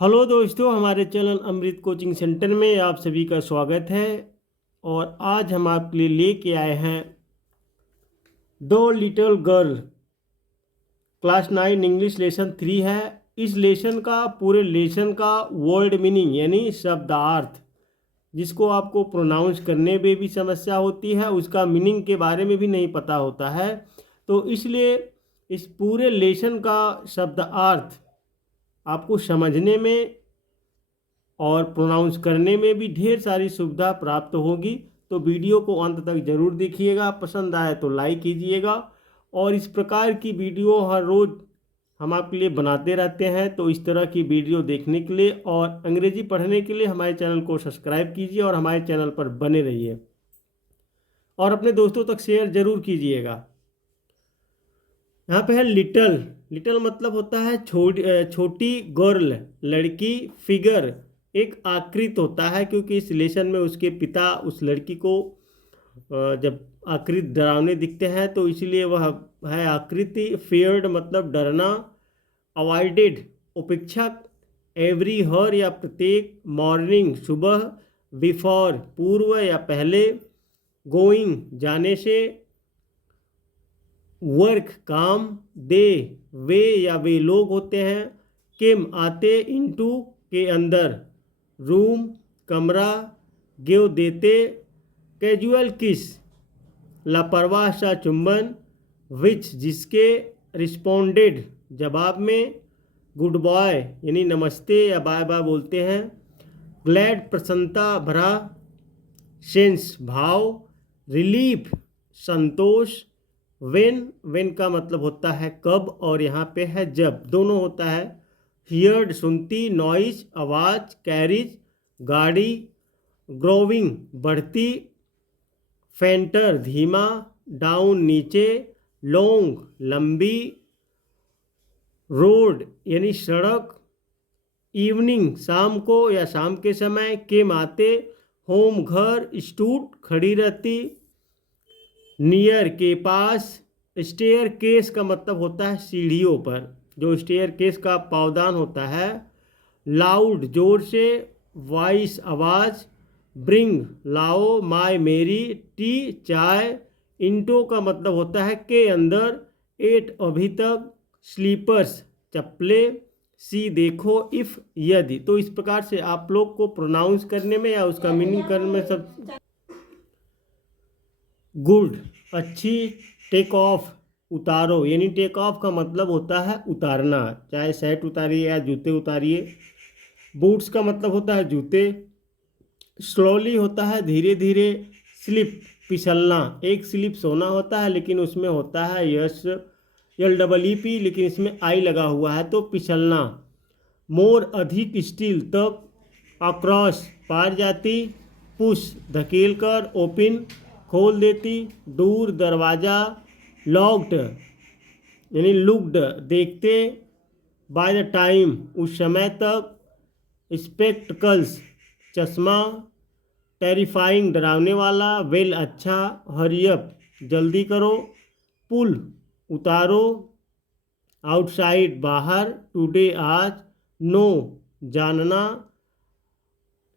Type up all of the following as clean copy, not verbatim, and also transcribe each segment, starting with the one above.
Hello दोस्तों, हमारे channel अमृत coaching centre में आप सभी का स्वागत है। और आज हम आपके लिए लेके आए हैं दो little girl class 9 English lesson 3 है। इस लेसन का पूरे लेसन का वर्ड मीनिंग यानी शब्दार्थ, जिसको आपको प्रोनाउंस करने में भी समस्या होती है, उसका मीनिंग के बारे में भी नहीं पता होता है। तो इसलिए इस पूरे लेसन का शब्दार्थ आपको समझने में और प्रोनाउंस करने में भी ढेर सारी सुविधा प्राप्त होगी। तो वीडियो को अंत तक जरूर देखिएगा, पसंद आए तो लाइक कीजिएगा। और इस प्रकार की वीडियो हर रोज़ हम आपके लिए बनाते रहते हैं। तो इस तरह की वीडियो देखने के लिए और अंग्रेजी पढ़ने के लिए हमारे चैनल को सब्सक्राइब कीजिए और हमारे चैनल पर बने रहिए और अपने दोस्तों तक शेयर जरूर कीजिएगा। यहाँ पे है लिटल। लिटल मतलब होता है छोटी गर्ल, लड़की। फिगर एक आकृति होता है, क्योंकि इस लेसन में उसके पिता उस लड़की को जब आकृति डरावने दिखते हैं तो इसलिए वह है आकृति। फेयर्ड मतलब डरना। अवॉइडेड उपेक्षा। एवरी हर या प्रत्येक। मॉर्निंग सुबह। बिफोर पूर्व या पहले। गोइंग जाने से। वर्क काम। दे वे या वे लोग होते हैं। केम आते। इनटू के अंदर। रूम कमरा। गिव देते। कैजुअल किस लापरवाह सा चुंबन। विच जिसके। रिस्पोंडेड जवाब में। गुड बॉय यानी नमस्ते या बाय बाय बोलते हैं। ग्लैड प्रसन्नता भरा। सेंस भाव। Relief Santosh. वेन वेन का मतलब होता है कब, और यहाँ पे है जब, दोनों होता है। हियर्ड सुनती। नॉइज आवाज। कैरिज गाड़ी। ग्रोविंग बढ़ती। फेंटर धीमा। डाउन नीचे। लॉन्ग लंबी। रोड यानी सड़क। इवनिंग शाम को या शाम के समय। केम आते। होम घर। स्टूड खड़ी रहती। नियर के पास। स्टेयर केस का मतलब होता है सीढ़ियों पर, जो स्टेयर केस का पावदान होता है। लाउड जोर से। वॉइस आवाज़। ब्रिंग लाओ। माय मेरी। टी चाय। इंटो का मतलब होता है के अंदर। एट अभी तक। स्लीपर्स चप्पले। सी देखो। इफ़ यदि। तो इस प्रकार से आप लोग को प्रोनाउंस करने में या उसका मीनिंग करने में सब। गुड अच्छी। टेक ऑफ उतारो, यानी टेक ऑफ का मतलब होता है उतारना, चाहे शर्ट उतारिए या जूते उतारिए। बूट्स का मतलब होता है जूते। स्लोली होता है धीरे धीरे। स्लिप फिसलना। एक स्लिप सोना होता है लेकिन उसमें होता है यस LEEP, लेकिन इसमें आई लगा हुआ है तो फिसलना। मोर अधिक। स्टील तक। अक्रॉस पार जाती। पुश धकेल कर। ओपन खोल देती। दूर दरवाज़ा। लॉक्ड यानी लुक्ड देखते। बाय द टाइम उस समय तक। स्पेक्टकल्स चश्मा। टेरिफाइंग डरावने वाला। वेल अच्छा। हरियप जल्दी करो। पुल उतारो। आउटसाइड बाहर। टुडे आज। नो जानना।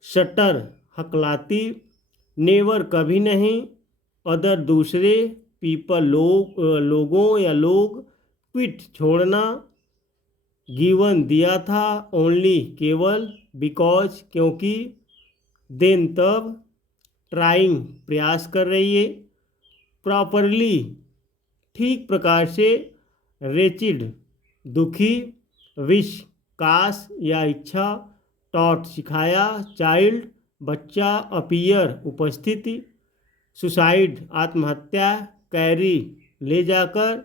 शटर हकलाती। नेवर कभी नहीं। अदर दूसरे। पीपल लोगों या लोग। क्विट छोड़ना। गिवन दिया था। ओनली केवल। बिकॉज क्योंकि। देन तब। ट्राइंग प्रयास कर रही है। प्रॉपरली ठीक प्रकार से। रेचिड दुखी। विश काश या इच्छा। टॉट सिखाया। चाइल्ड बच्चा। अपीयर उपस्थिति। सुसाइड आत्महत्या। कैरी ले जाकर।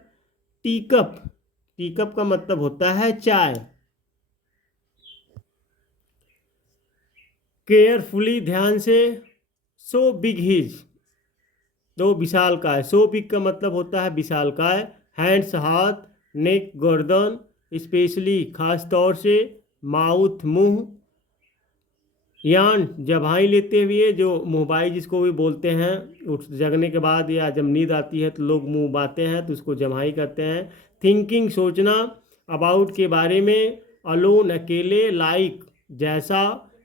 टीकअप टीकअप का मतलब होता है चाय। केयरफुली ध्यान से। सो बिग हिज दो विशाल काय। सो बिग का मतलब होता है विशाल काय। हैंड्स हाथ। नेक गर्दन। स्पेशली खास तौर से। माउथ मुंह। यान जम्हाई लेते हुए, जो मुंहबाई जिसको भी बोलते हैं, उठ जगने के बाद या जब नींद आती है तो लोग मुंह बाते हैं तो उसको जम्हाई कहते हैं। थिंकिंग सोचना। अबाउट के बारे में। अलोन अकेले, लाइक जैसा,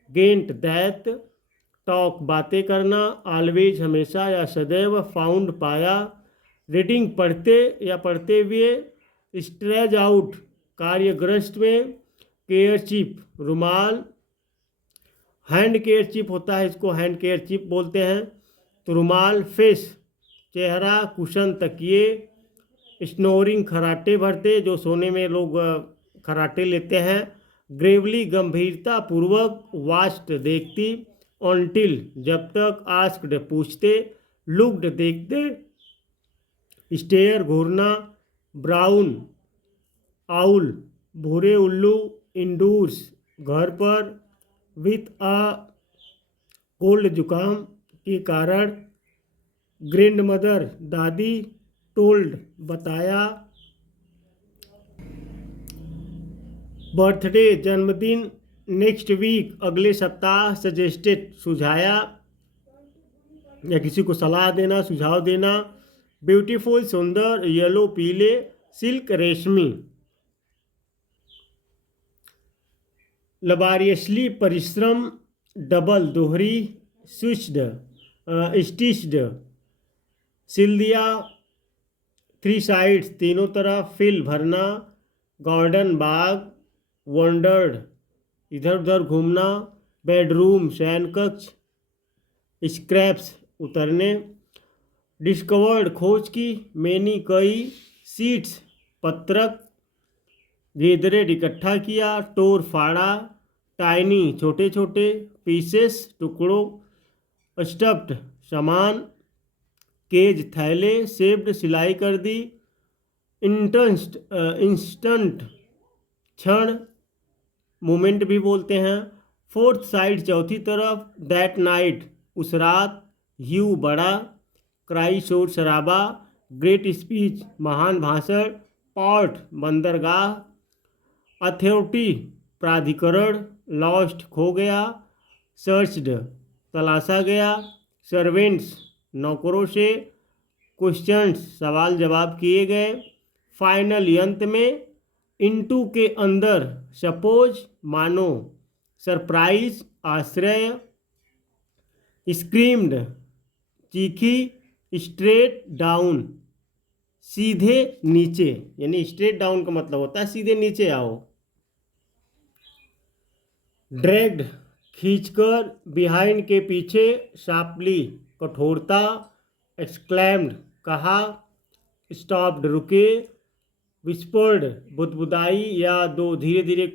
गेंट दैत, टॉक बातें करना, ऑलवेज हमेशा या सदैव, फाउंड पाया, रीडिंग पढ़ते या पढ़ते हुए, स्ट्रेच आउट कार्यग्रस्त में, केयरचिप रुमाल, हैंड केयरचिप होता है, इसको हैंड केयरचिप बोलते हैं, तो रुमाल, फेस चेहरा, कुशन तकिए, स्नोरिंग खराटे भरते, जो सोने में लोग खराटे लेते हैं, ग्रेवली गंभीरता पूर्वक, वास्ट देखती, ऑनटिल जब तक, आस्क्ड पूछते, लुक्ड देखते, स्टेयर घूरना, ब्राउन आउल भूरे उल्लू, इंडूर्स घर पर, विथ अ कोल्ड जुकाम के कारण, ग्रैंड मदर दादी, टोल्ड बताया, बर्थडे जन्मदिन, नेक्स्ट वीक अगले सप्ताह, सजेस्टेड सुझाया या किसी को सलाह देना, सुझाव देना, ब्यूटीफुल सुंदर, येलो पीले, सिल्क रेशमी, लबारियसली परिश्रम, डबल दोहरी, स्विच्ड स्टिच्ड सिल दिया, थ्री साइड्स तीनों तरफ, फिल भरना, गार्डन बाग, वंडर्ड इधर उधर घूमना, बेडरूम शयन कक्ष, स्क्रैप्स उतरने, डिस्कवर्ड खोज की, मैनी कई, सीड्स पत्रक, गेदरेड इकट्ठा किया, टोर फाड़ा, टाइनी छोटे छोटे, पीसेस टुकड़ों, स्टफ्ड सामान, केज थैले, शेप्ड सिलाई कर दी, इंस्टेंट क्षण मोमेंट भी बोलते हैं, फोर्थ साइड चौथी तरफ, दैट नाइट उस रात, ह्यू बड़ा, क्राई शोर शराबा, ग्रेट स्पीच महान भाषण, पोर्ट बंदरगाह, अथॉरिटी प्राधिकरण, लॉस्ट खो गया, सर्च्ड तलाशा गया, सर्वेंट्स नौकरों से, क्वेश्चंस सवाल जवाब किए गए, फाइनल अंत में, इनटू के अंदर, सपोज मानो, सरप्राइज आश्चर्य, स्क्रीम्ड चीखी, स्ट्रेट डाउन सीधे नीचे, यानी स्ट्रेट डाउन का मतलब होता है सीधे नीचे आओ, ड्रैग्ड खींचकर, बिहाइंड के पीछे, शार्पली कठोरता, एक्सक्लैम्ड कहा, स्टॉप्ड रुके, विस्पर्ड बुदबुदाई या दो धीरे धीरे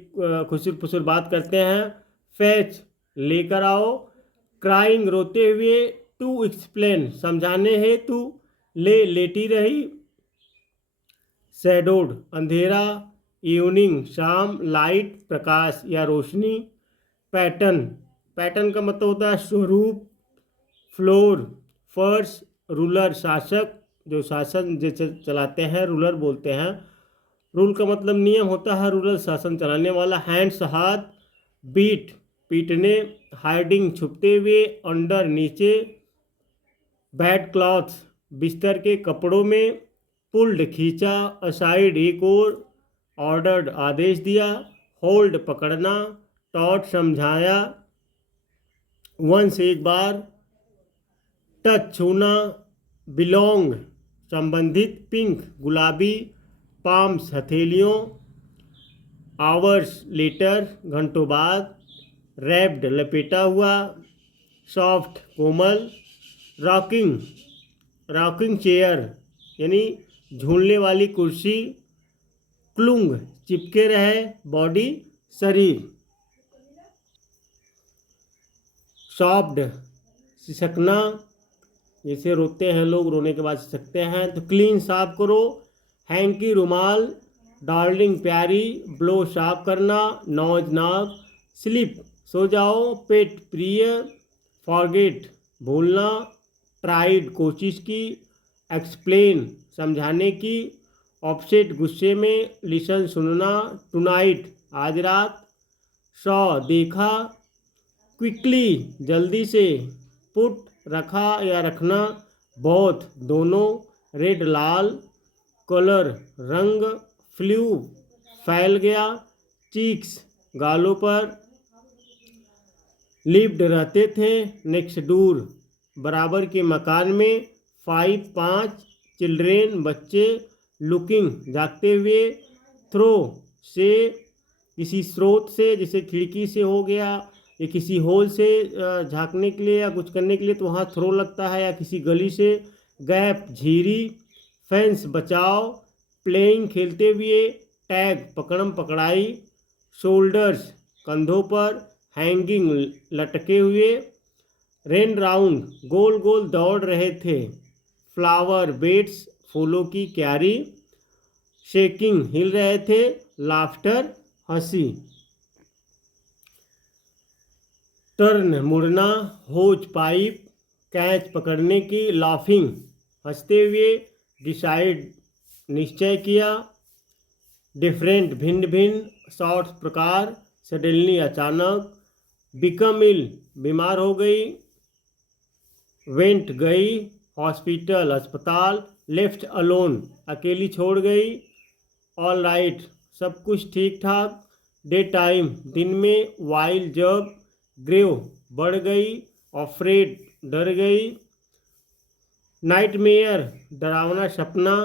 खुसुर फुसुर बात करते हैं, फैच लेकर आओ, क्राइंग रोते हुए, टू एक्सप्लेन समझाने हेतु, लेटी रही, शैडोड अंधेरा, इवनिंग शाम, लाइट प्रकाश या रोशनी, पैटर्न पैटर्न का मतलब होता है स्वरूप, फ्लोर फर्श, रूलर शासक जो शासन जैसे चलाते हैं रूलर बोलते हैं, रूल का मतलब नियम होता है, रूलर शासन चलाने वाला, हैंड्स हाथ, बीट पीटने, हाइडिंग छुपते हुए, अंडर नीचे, बेड क्लॉथ्स बिस्तर के कपड़ों में, पुल्ड खींचा, असाइड एक और, ऑर्डर्ड आदेश दिया, होल्ड पकड़ना, टॉट समझाया, वंस एक बार, टच छूना, बिलोंग संबंधित, पिंक गुलाबी, पाम्स हथेलियों, आवर्स लेटर घंटों बाद, रैप्ड लपेटा हुआ, सॉफ्ट कोमल, रॉकिंग रॉकिंग चेयर यानी झूलने वाली कुर्सी, क्लुंग चिपके रहे बॉडी शरीर, सॉफ्ट सिसकना जैसे रोते हैं लोग रोने के बाद सिसकते हैं, तो क्लीन साफ करो, हैंकी रुमाल, डार्लिंग प्यारी, ब्लो साफ करना, नौज नाक, स्लीप सो जाओ, पेट प्रिय, फॉरगेट भूलना, ट्राइड कोशिश की, एक्सप्लेन समझाने की, ऑफसेट गुस्से में, लिसन सुनना, टुनाइट आज रात, सॉ देखा, क्विकली जल्दी से, पुट रखा या रखना, बोथ दोनों, रेड लाल, कलर रंग, फ्लू फैल गया, चीक्स गालों पर, लिव्ड रहते थे, नेक्स्ट डोर बराबर के मकान में, 5 चिल्ड्रेन बच्चे, लुकिंग जागते हुए, थ्रो से किसी स्रोत से, जैसे खिड़की से हो गया या किसी होल से झांकने के लिए या कुछ करने के लिए तो वहाँ थ्रो लगता है, या किसी गली से, गैप झीरी, फेंस बचाव, प्लेइंग खेलते हुए, टैग पकड़म पकड़ाई, शोल्डर्स कंधों पर, हैंगिंग लटके हुए, रेन राउंड गोल गोल दौड़ रहे थे, फ्लावर बेड्स फूलों की क्यारी, शेकिंग हिल रहे थे, लाफ्टर हंसी, टर्न मुड़ना, होज पाइप कैच पकड़ने की, लाफिंग हंसते हुए, डिसाइड निश्चय किया, डिफरेंट भिन्न भिन्न, शॉर्ट्स प्रकार, सडनली अचानक, बिकम इल बीमार हो गई, वेंट गई, हॉस्पिटल अस्पताल, लेफ्ट अलोन अकेली छोड़ गई, ऑल राइट सब कुछ ठीक ठाक, डे टाइम दिन में, वाइल जब, ग्रेव बढ़ गई, अफ्रेड डर गई, नाइटमेयर डरावना सपना,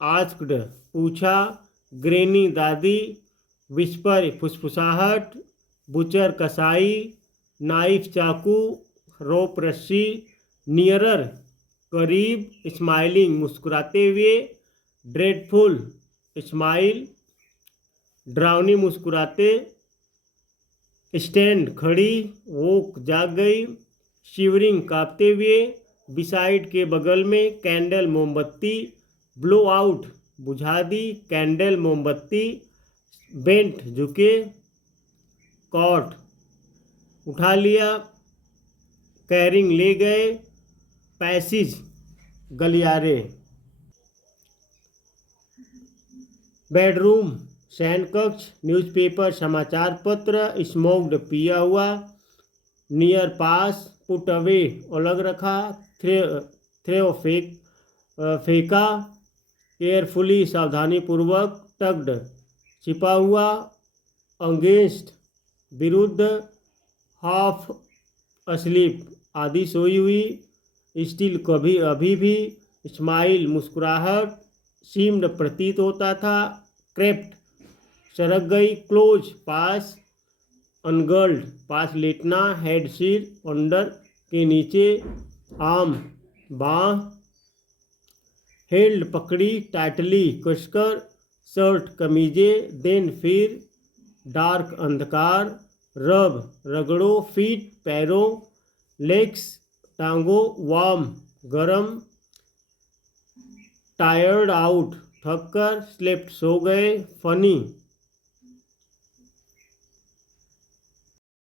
आस्क्ड पूछा, ग्रेनी दादी, विस्पर फुसफुसाहट, बुचर कसाई, नाइफ चाकू, रोप रस्सी, नियरर करीब, स्माइलिंग मुस्कुराते हुए, ड्रेडफुल स्माइल डरावनी मुस्कुराते, स्टैंड खड़ी, वोक जाग गई, शिवरिंग कांपते हुए, बिसाइड के बगल में, कैंडल मोमबत्ती, ब्लो आउट बुझा दी, कैंडल मोमबत्ती, बेंट झुके, कॉट उठा लिया, कैरिंग ले गए, पैसेज गलियारे, बेडरूम शयन कक्ष, न्यूज़पेपर समाचार पत्र, स्मोक्ड पिया हुआ, नियर पास पुट अवे अलग रखा, थ्रो फेंका, केयरफुली सावधानीपूर्वक, टग्ड छिपा हुआ, अगेंस्ट विरुद्ध, हाफ अस्लीप आधी सोई हुई, स्टिल कभी अभी भी, स्माइल मुस्कुराहट, सीम्ड प्रतीत होता था, क्रेप्ट सरक गई, क्लोज पास, अनगर्ल्ड पास लेटना, हेड सिर अंडर के नीचे, आर्म बाँह, हेल्ड पकड़ी, टाइटली कसकर, शर्ट कमीजे, देन फिर, डार्क अंधकार, रब रगड़ो, फीट पैरों, लेग्स टांगों, वार्म गरम, टायर्ड आउट थक कर, स्लेप्ट सो गए, फनी